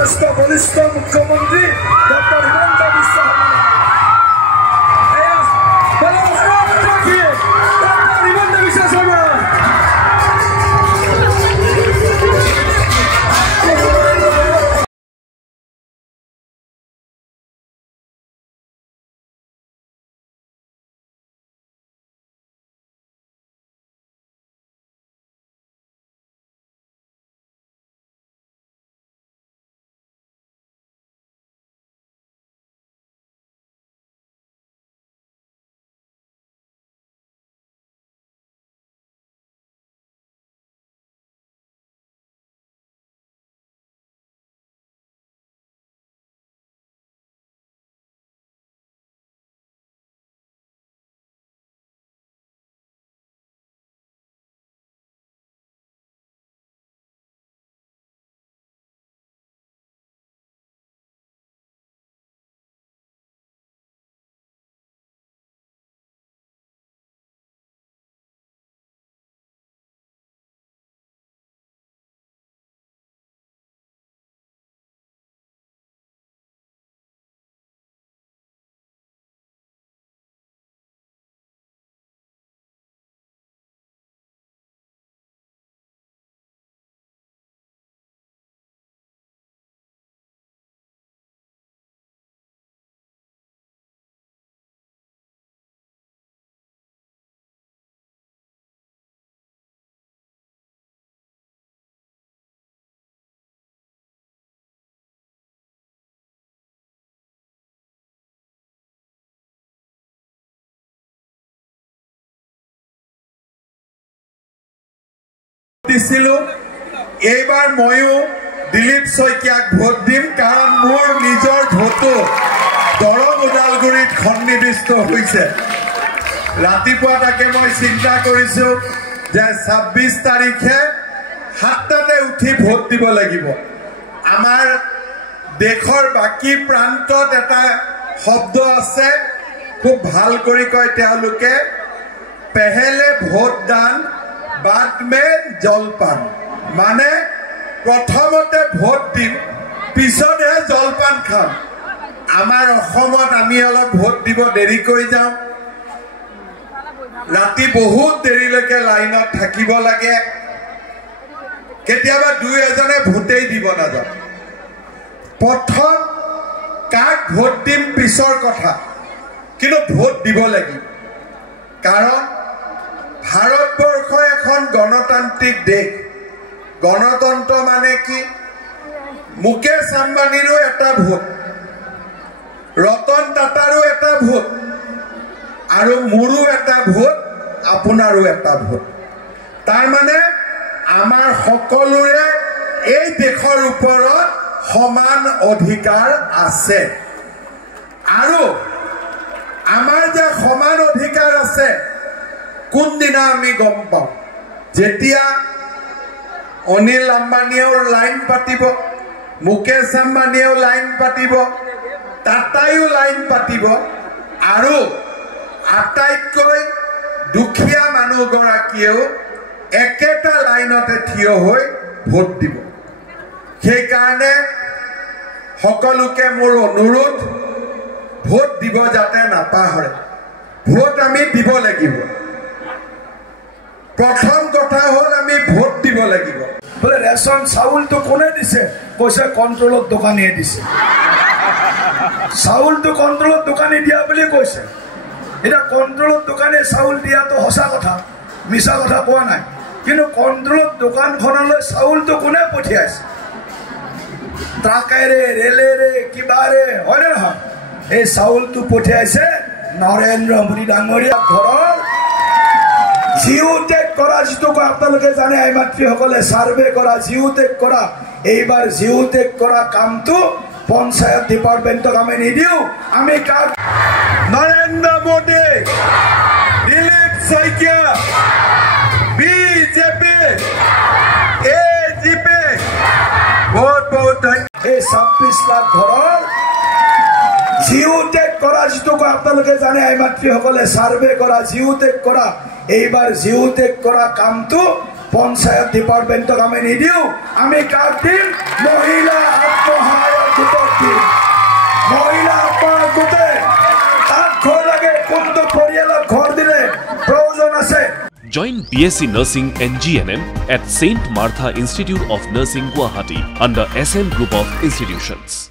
শ্ৰেষ্ঠ বলিষ্ঠ মুখ্যমন্ত্ৰী ডক্টৰ হিমন্ত বিশ্ব শৰ্মা এইবাৰ ময়ো দিলীপ শইকীয়াক ভোট দিম কাৰণ মোৰ নিজৰ ভোটো দৰং ওদালগুৰিত সন্নিৱিষ্ট হৈছে ৰাতিপুৱা তাকে মই চিন্তা কৰিছো যে 26 তাৰিখে 7টাতে উঠি ভোট দিব লাগিব আমাৰ দেশৰ বাকি প্ৰান্তত এটা শব্দ আছে খুব ভাল কৰি কয় তেওঁলোকে পেহেলে ভোট দান बाद में जलपान माने प्रथमते भोट दिन पिछते जलपान खाम आमार अসমত आमी अलप भोट দিব देरी কৰি যাও राति बहुत देरिলৈকে লাইনত থাকিব লাগে কেতিয়াবা দুই এজনে ভোটেই দিব না যায় প্ৰথম কাক ভোট দিম পিছৰ কথা কিন্তু ভোট দিব লাগিব কাৰণ ভাৰতবৰ্ষ এখন গণতান্ত্ৰিক দেশ গণতন্ত্ৰ মানে কি মুকেশ আম্বানীৰো এটা ভোট ৰতন টাটাৰো এটা ভোট আৰু মোৰো এটা ভোট আপোনাৰো এটা ভোট তাৰ মানে আমাৰ সকলোৰে এই দেশৰ ওপৰত সমান অধিকাৰ আছে আৰু আমাৰ যে সমান অধিকাৰ আছে কোনদিনা আমি গম পাওঁ যেতিয়া অনিল আম্বানীও লাইন পাতিব মুকেশ আম্বানীও লাইন পাতিব টাটাইও লাইন পাতিব আৰু আটাইতকৈ দুখীয়া মানুহগৰাকীয়েও একেটা লাইনতে থিয় হৈ ভোট দিব সেইকাৰণে সকলোকে মোৰ অনুৰোধ ভোট দিব যাতে নাপাহৰে ভোট আমি দিব লাগিব प्रथम कथा हल आमी भोट দিব লাগিব বলে রেশন চাউল তো কোনে দিছে কইছে কন্ট্রোলত দোকানিয়ে দিছে চাউল তো কন্ট্রোলত দোকানি দিয়া বলি কইছে এটা কন্ট্রোলত দোকানে চাউল দিয়া তো হসা কথা মিছা কথা কোৱা নাই কিন্তু কন্ট্ৰোলত দোকানখনলৈ চাউল তো কোনে পঠিয়াইছে ট্ৰাকেৰে ৰেলেৰে কিবাৰে হয় না এই চাউল তো পঠিয়াইছে নৰেন্দ্ৰ মোদী ডাঙৰীয়া ঘৰৰ জিওটেক করা যেটুকু আপনাদের জানে এই মাতৃসকলে সার্ভে করা জিওটেক করা এইবার জিওটেক করা কামটো পঞ্চায়েত ডিপার্টমেন্টক আমি নিদিও আমি কাক নরেন্দ্র মোদী দিলীপ শইকীয়া বিজেপি এজিপি বহুত বহুত এই 26 লাখ ঘৰৰ জিওটেক করা যেটুকু আপনাদের জানে এই মাতৃসকলে সার্ভে করা জিওটেক করা এইবার জিওটেক করা কামটো পঞ্চায়েত ডিপার্টমেন্টক আমি নিদিও আমি কাক দিম মহিলা আত্মসহায়ক Join BSc Nursing and GNM at St. Martha Institute of Nursing, Guwahati under SM Group of Institutions.